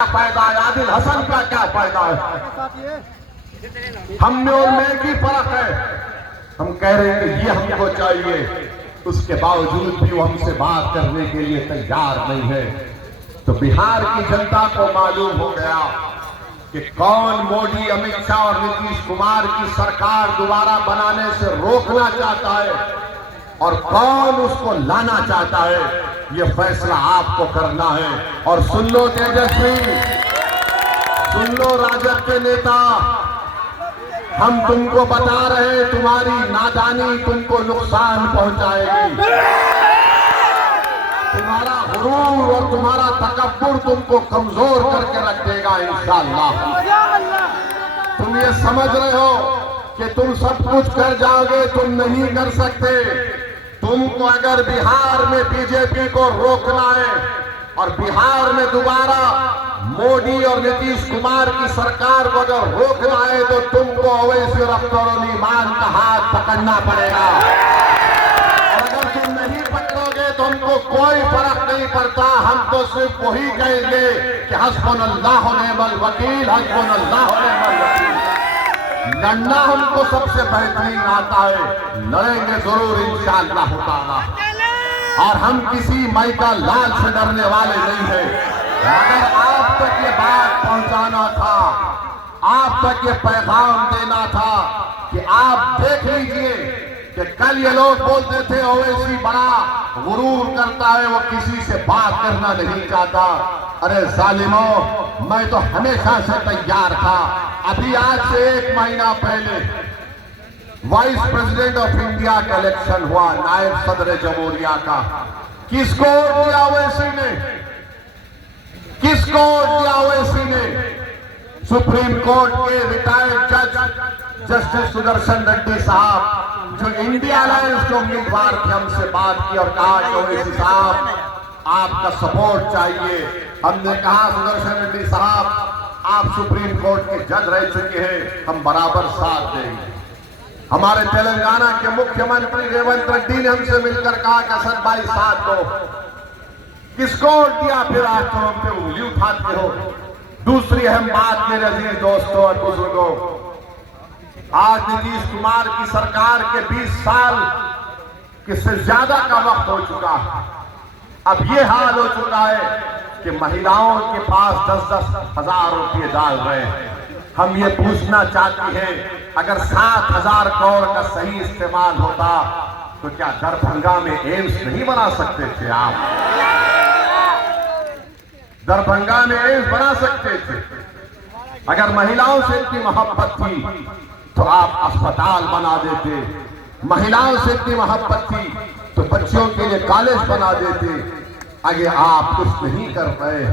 फायदा है, आदिल हसन का क्या फायदा है? हम में और में की फर्क है। हम कह रहे हैं कि ये हमको चाहिए, उसके बावजूद भी वो हमसे बात करने के लिए तैयार नहीं है। तो बिहार की जनता को मालूम हो गया कि कौन मोदी, अमित शाह और नीतीश कुमार की सरकार दोबारा बनाने से रोकना चाहता है और कौन उसको लाना चाहता है। ये फैसला आपको करना है। और सुन लो तेजस्वी, सुन लो राजद के नेता, हम तुमको बता रहे, तुम्हारी नादानी तुमको नुकसान पहुंचाएगी। तुम्हारा गुरूर और तुम्हारा तकब्बुर तुमको कमजोर करके रख देगा इंशाअल्लाह। तुम ये समझ रहे हो कि तुम सब कुछ कर जाओगे, तुम नहीं कर सकते। तुमको अगर बिहार में बीजेपी को रोकना है और बिहार में दोबारा मोदी और नीतीश कुमार की सरकार को अगर रोकना है तो तुमको अवैसी रफ्तार ईमान का हाथ पकड़ना पड़ेगा। और अगर तुम नहीं पकड़ोगे तो हमको कोई फर्क नहीं पड़ता। हम तो सिर्फ वही कहेंगे कि हस्बुनल्लाह व निअमल वकील, हस्बुनल्लाह व निअमल वकील। लड़ना हमको सबसे बेहतरीन आता है, लड़ेंगे जरूर इंशाअल्लाह ताला। और हम किसी माई का लाल से डरने वाले नहीं हैं। अगर आप तक ये बात पहुंचाना था, आप तक ये पैगाम देना था कि आप देख लीजिए कि कल ये लोग बोलते थे ओवैसी बड़ा गुरूर करता है, वो किसी से बात करना नहीं चाहता। अरे जालिमों, मैं तो हमेशा से तैयार था। अभी आज से 1 महीना पहले वाइस प्रेसिडेंट ऑफ इंडिया का इलेक्शन हुआ, नायब सदर जमहूरिया का। किसको वोट दिया ओवैसी ने? किसको वोट दिया ओवैसी ने? सुप्रीम कोर्ट के रिटायर्ड जज जस्टिस सुदर्शन रेड्डी साहब, जो इंडिया अलायंस के उम्मीदवार थे, हमसे बात की और कहा कि ओवैसी साहब आपका सपोर्ट चाहिए। हमने कहा सुदर्शन रेड्डी साहब, आप सुप्रीम कोर्ट के जज रह चुके हैं, हम बराबर साथ देंगे। हमारे तेलंगाना के मुख्यमंत्री रेवंत रेड्डी ने हमसे मिलकर कहा कि असद भाई साथ दो। किसको वोट दिया? फिर आज तो हम पे उंगली उठाते हो। दूसरी अहम बात मेरे अजीज दोस्तों और बुजुर्गों, आज नीतीश कुमार की सरकार के 20 साल से ज्यादा का वक्त हो चुका है। अब ये हाल हो चुका है कि महिलाओं के पास 10-10 हजार रुपये डाल रहे हैं। हम ये पूछना चाहते हैं, अगर 7,000 करोड़ का सही इस्तेमाल होता तो क्या दरभंगा में एम्स नहीं बना सकते थे? आप दरभंगा में एम्स बना सकते थे। अगर महिलाओं से इतनी मोहब्बत थी तो आप अस्पताल बना देते। महिलाओं से इतनी मोहब्बत थी तो बच्चों के लिए कॉलेज बना देते। आगे आप कुछ नहीं कर रहे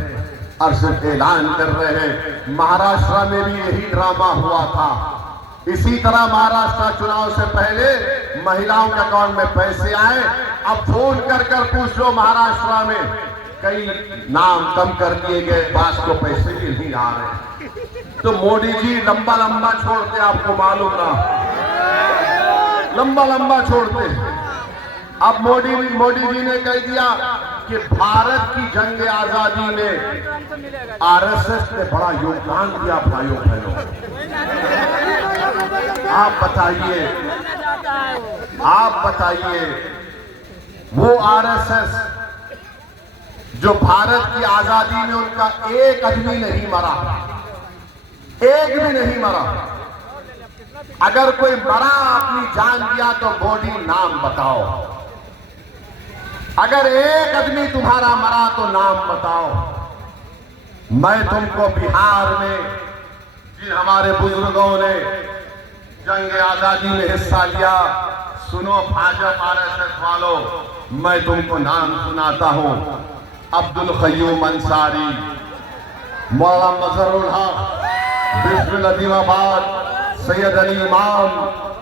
और सिर्फ ऐलान कर रहे हैं। महाराष्ट्र में भी यही ड्रामा हुआ था। इसी तरह महाराष्ट्र चुनाव से पहले महिलाओं के अकाउंट में पैसे आए। अब फोन कर कर पूछ लो, महाराष्ट्र में कई नाम कम कर दिए गए, पास को पैसे भी नहीं आ रहे। तो मोदी जी लंबा लंबा छोड़ते, आपको मालूम ना, लंबा लंबा छोड़ते। अब मोदी जी ने कह दिया कि भारत की जंग आजादी में आरएसएस ने बड़ा योगदान दिया। भाइयों बहनों, आप बताइए, वो आरएसएस जो भारत की आजादी में उनका एक आदमी नहीं मरा, एक भी नहीं मरा। अगर कोई मरा अपनी जान दिया तो मोदी नाम बताओ। अगर एक आदमी तुम्हारा मरा तो नाम बताओ। मैं तुमको बिहार में जिन हमारे बुजुर्गों ने जंग आजादी में हिस्सा लिया, सुनो भाजपा आरएसएस वालों, मैं तुमको नाम सुनाता हूं। अब्दुल क़य्यूम अंसारी, मौलाना मजहरुल हक, बिस्मिल अजीमाबाद, सैयद अली इमाम,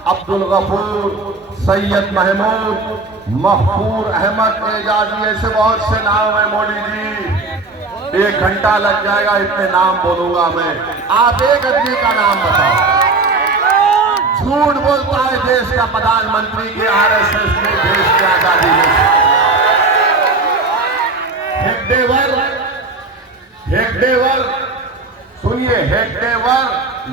अब्दुल गफूर, सैयद महमूद, महफूर अहमद एजाजी, ऐसे बहुत से नाम है। मोदी जी 1 घंटा लग जाएगा, इतने नाम बोलूंगा मैं। आप एक आदमी का नाम बताओ। झूठ बोलता है देश का प्रधानमंत्री के आरएसएस ने देश की आजादी में। हेगडेवर हेगडेवर, सुनिए, हेगडेवर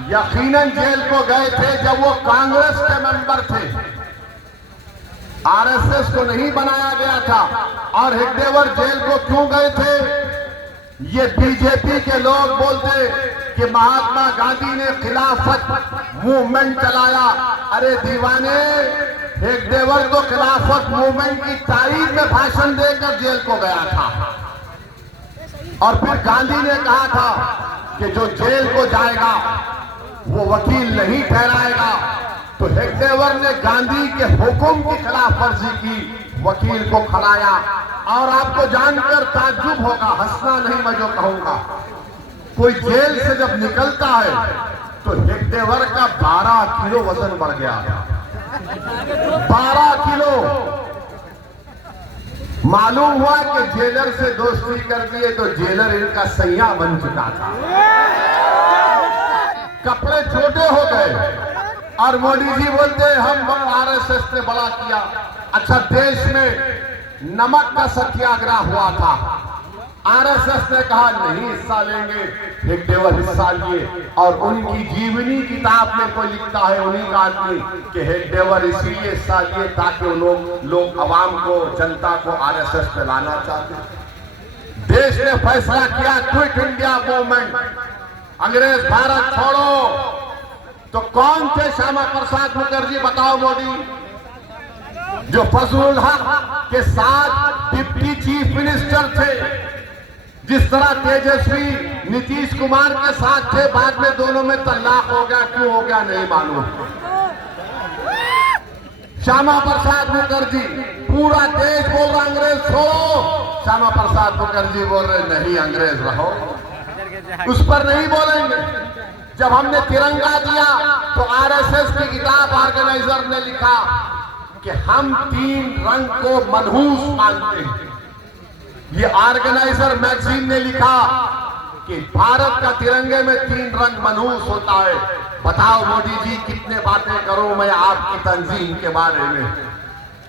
यकीनन जेल को गए थे जब वो कांग्रेस के मेंबर थे, आरएसएस को नहीं बनाया गया था। और हेगडेवर जेल को क्यों गए थे? ये बीजेपी के लोग बोलते कि महात्मा गांधी ने खिलाफत मूवमेंट चलाया। अरे दीवाने, हेगडेवर तो खिलाफत मूवमेंट की तारीफ में भाषण देकर जेल को गया था। और फिर गांधी ने कहा था कि जो जेल को जाएगा वो वकील नहीं ठहराएगा। तो हेगडेवर ने गांधी के हुक्म की खिलाफ वर्जी की, वकील को खड़ाया। और आपको जानकर ताज्जुब होगा, हंसना नहीं मैं जो कहूंगा, कोई जेल से जब निकलता है तो हेगडेवर का 12 किलो वजन बढ़ गया। 12 किलो। मालूम हुआ कि जेलर से दोस्ती कर दिए तो जेलर इनका सैया बन चुका था। कपड़े छोटे हो गए। और मोदी जी बोलते हम आरएसएस ने बड़ा किया। अच्छा, देश में नमक का सत्याग्रह हुआ था, आरएसएस ने कहा नहीं हिस्सा लेंगे, हेगडेवर हिस्सा लिए। और उनकी जीवनी किताब में कोई लिखता है, उन्हीं का आदमी, कि हेगडेवर इसीलिए हिस्सा लिए ताकि लोग अवाम को, जनता को आरएसएस पे लाना चाहते। देश ने फैसला किया क्विट इंडिया मूवमेंट, अंग्रेज भारत छोड़ो। तो कौन थे श्यामा प्रसाद मुखर्जी? बताओ मोदी, जो फजलुल हक के साथ डिप्टी चीफ मिनिस्टर थे, जिस तरह तेजस्वी नीतीश कुमार के साथ थे, बाद में दोनों में तलाक हो गया, क्यों हो गया नहीं मालूम। श्यामा प्रसाद मुखर्जी, पूरा देश बोल रहा अंग्रेज छोड़ो, श्यामा प्रसाद मुखर्जी बोल रहे नहीं अंग्रेज रहो। उस पर नहीं बोलेंगे। जब हमने तिरंगा दिया तो आरएसएस की किताब ऑर्गेनाइजर ने लिखा कि हम 3 रंग को मनहूस मानते हैं। ये ऑर्गेनाइजर मैगजीन ने लिखा कि भारत का तिरंगे में 3 रंग मनहूस होता है। बताओ मोदी जी, कितने बातें करूं मैं आपकी तंजीम के बारे में,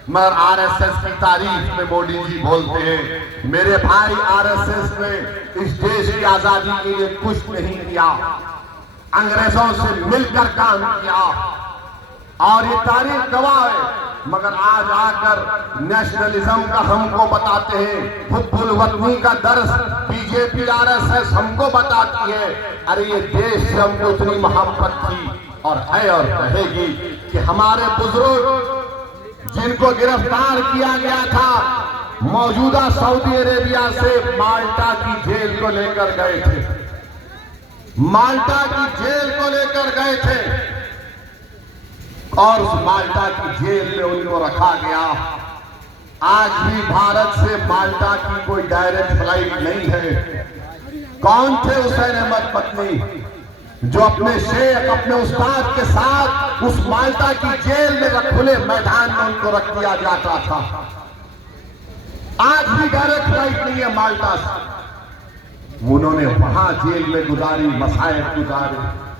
मगर आरएसएस की तारीफ में मोदी जी बोलते हैं। मेरे भाई, आरएसएस ने इस देश की आजादी के लिए कुछ नहीं किया, अंग्रेजों से मिलकर काम किया और ये तारीख गवाह है। मगर आज आकर नेशनलिज्म का हमको बताते हैं, हुब्बुल वतनी का दर्स बीजेपी आरएसएस हमको बताती है। अरे ये देश से हमको इतनी मोहब्बत थी और है और रहेगी कि हमारे बुजुर्ग जिनको गिरफ्तार किया गया था, मौजूदा सऊदी अरेबिया से माल्टा की जेल को लेकर गए थे, माल्टा की जेल को लेकर गए थे और उस माल्टा की जेल में उनको रखा गया। आज भी भारत से माल्टा की कोई डायरेक्ट फ्लाइट नहीं है। कौन थे हुसैन अहमद पत्नी, जो अपने शेख, अपने उस्ताद के साथ उस माल्टा की जेल में खुले मैदान में उनको रख दिया जाता था। आज भी डायरेक्ट फ्लाइट नहीं है माल्टा से। उन्होंने वहां जेल में गुजारी, मसाइब गुजारे।